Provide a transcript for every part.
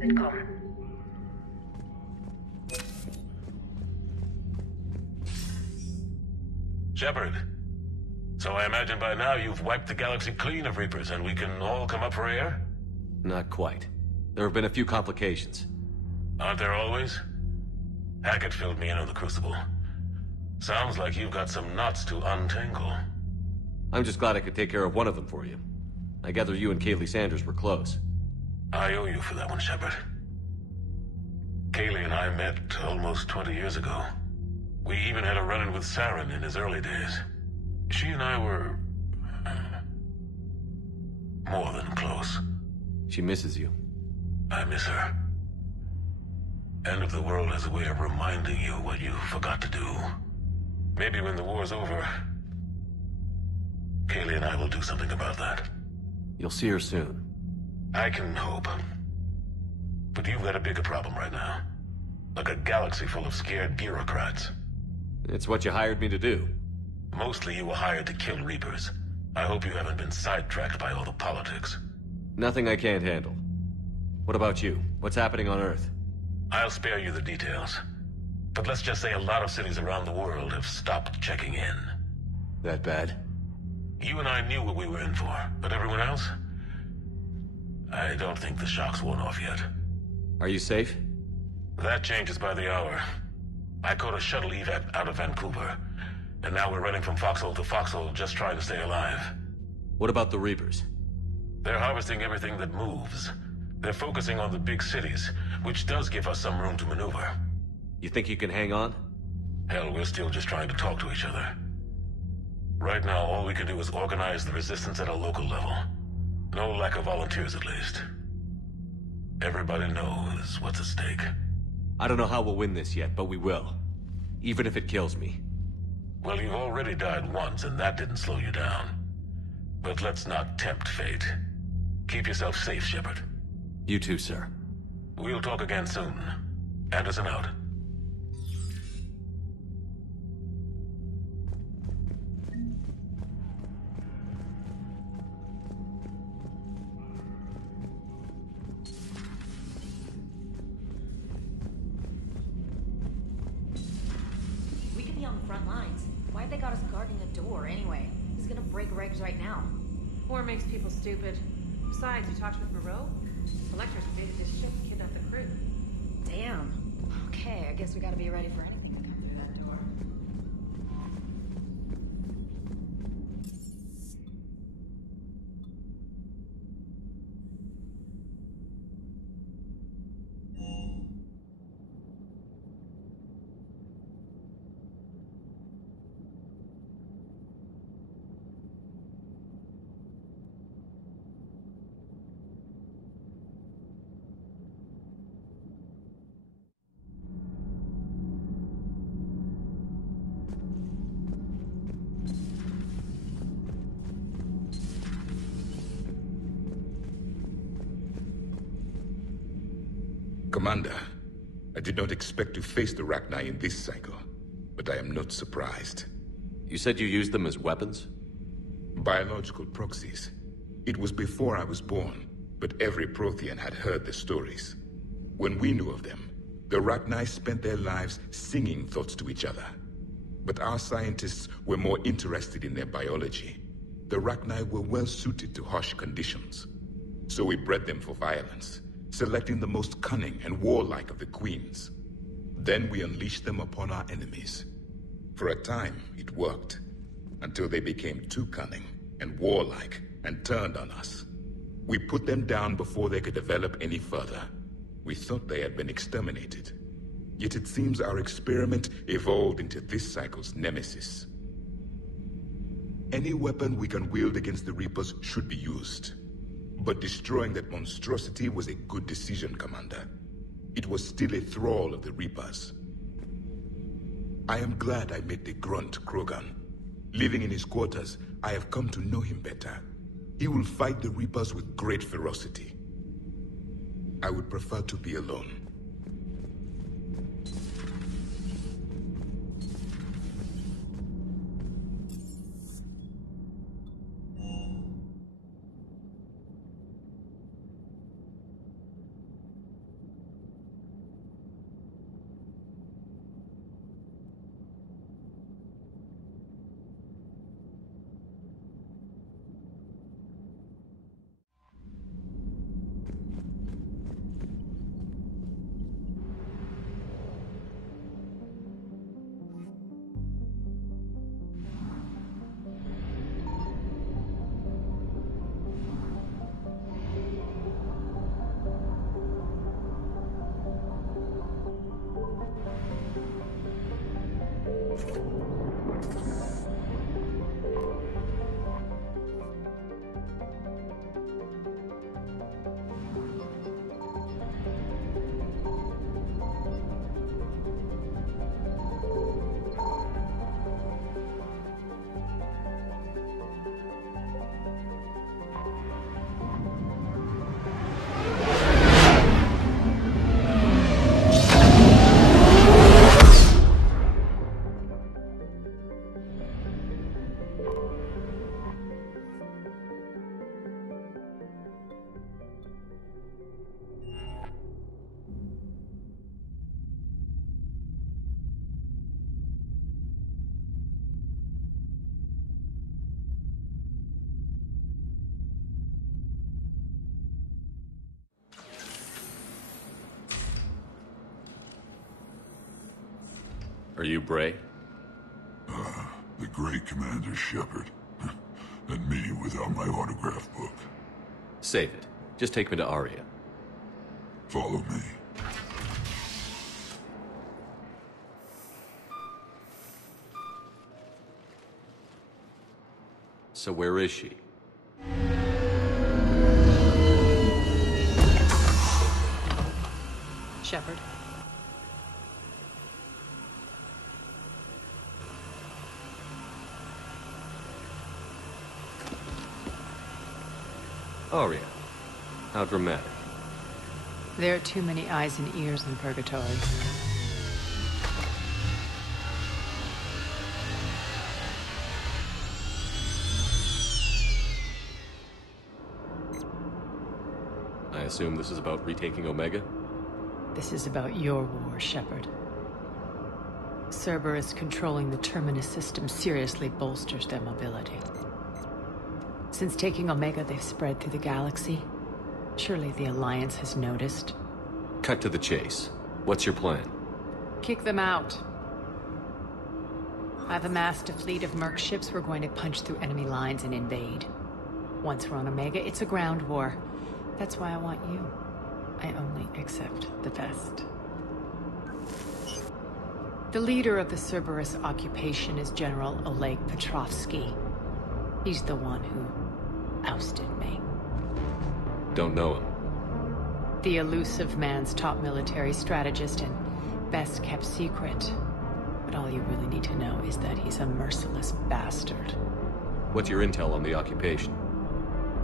Come. Shepard. So I imagine by now you've wiped the galaxy clean of Reapers and we can all come up for air? Not quite. There have been a few complications. Aren't there always? Hackett filled me in on the Crucible. Sounds like you've got some knots to untangle. I'm just glad I could take care of one of them for you. I gather you and Kaylee Sanders were close. I owe you for that one, Shepard. Kaylee and I met almost 20 years ago. We even had a run-in with Saren in his early days. She and I were... more than close. She misses you. I miss her. End of the world has a way of reminding you what you forgot to do. Maybe when the war's over, Kaylee and I will do something about that. You'll see her soon. I can hope. But you've got a bigger problem right now. Like a galaxy full of scared bureaucrats. It's what you hired me to do. Mostly you were hired to kill Reapers. I hope you haven't been sidetracked by all the politics. Nothing I can't handle. What about you? What's happening on Earth? I'll spare you the details. But let's just say a lot of cities around the world have stopped checking in. That bad? You and I knew what we were in for, but everyone else? I don't think the shock's worn off yet. Are you safe? That changes by the hour. I caught a shuttle evac out of Vancouver, and now we're running from foxhole to foxhole just trying to stay alive. What about the Reapers? They're harvesting everything that moves. They're focusing on the big cities, which does give us some room to maneuver. You think you can hang on? Hell, we're still just trying to talk to each other. Right now, all we can do is organize the resistance at a local level. No lack of volunteers, at least. Everybody knows what's at stake. I don't know how we'll win this yet, but we will. Even if it kills me. Well, you've already died once, and that didn't slow you down. But let's not tempt fate. Keep yourself safe, Shepard. You too, sir. We'll talk again soon. Anderson out. We could be on the front lines. Why'd they got us guarding a door anyway? He's gonna break regs right now. War makes people stupid. Besides, you talked with Moreau? Electors invaded this ship and kidnapped the crew. Damn. Okay, I guess we gotta be ready for anything to come through that door. Commander, I did not expect to face the Rachni in this cycle, but I am not surprised. You said you used them as weapons? Biological proxies. It was before I was born, but every Prothean had heard the stories. When we knew of them, the Rachni spent their lives singing thoughts to each other. But our scientists were more interested in their biology. The Rachni were well suited to harsh conditions. So we bred them for violence, selecting the most cunning and warlike of the queens. Then we unleashed them upon our enemies. For a time, it worked, until they became too cunning and warlike and turned on us. We put them down before they could develop any further. We thought they had been exterminated. Yet it seems our experiment evolved into this cycle's nemesis. Any weapon we can wield against the Reapers should be used. But destroying that monstrosity was a good decision, Commander. It was still a thrall of the Reapers. I am glad I met the grunt Krogan. Living in his quarters, I have come to know him better. He will fight the Reapers with great ferocity. I would prefer to be alone. Are you Bray? The great Commander Shepard. And me without my autograph book. Save it. Just take me to Aria. Follow me. So where is she? Shepard. Aria. How dramatic. There are too many eyes and ears in Purgatory. I assume this is about retaking Omega? This is about your war, Shepard. Cerberus controlling the Terminus system seriously bolsters their mobility. Since taking Omega, they've spread through the galaxy. Surely the Alliance has noticed. Cut to the chase. What's your plan? Kick them out. I've amassed a fleet of merc ships. We're going to punch through enemy lines and invade. Once we're on Omega, it's a ground war. That's why I want you. I only accept the best. The leader of the Cerberus occupation is General Oleg Petrovsky. He's the one who ousted me. Don't know him. The elusive man's top military strategist and best kept secret. But all you really need to know is that he's a merciless bastard. What's your intel on the occupation?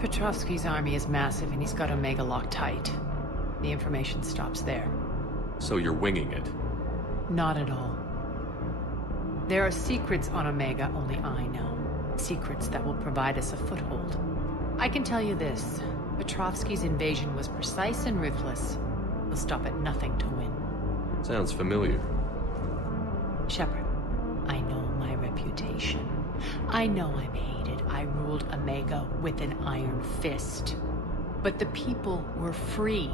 Petrovsky's army is massive and he's got Omega locked tight. The information stops there. So you're winging it? Not at all. There are secrets on Omega only I know. Secrets that will provide us a foothold. I can tell you this. Petrovsky's invasion was precise and ruthless. He'll stop at nothing to win. Sounds familiar. Shepard, I know my reputation. I know I'm hated. I ruled Omega with an iron fist. But the people were free.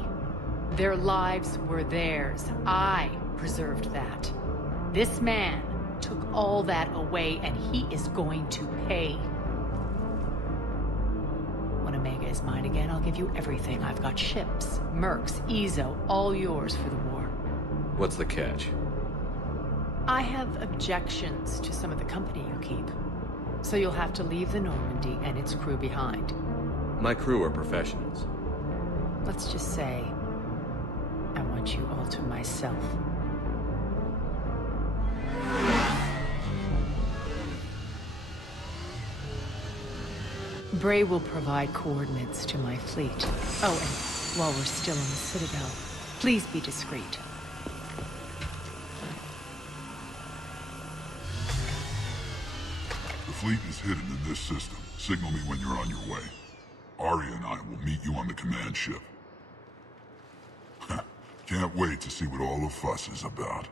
Their lives were theirs. I preserved that. This man took all that away, and he is going to pay. When Omega is mine again, I'll give you everything. I've got ships, mercs, Ezo, all yours for the war. What's the catch? I have objections to some of the company you keep. So you'll have to leave the Normandy and its crew behind. My crew are professionals. Let's just say, I want you all to myself. Bray will provide coordinates to my fleet. Oh, and while we're still in the Citadel, please be discreet. The fleet is hidden in this system. Signal me when you're on your way. Arya and I will meet you on the command ship. Can't wait to see what all the fuss is about.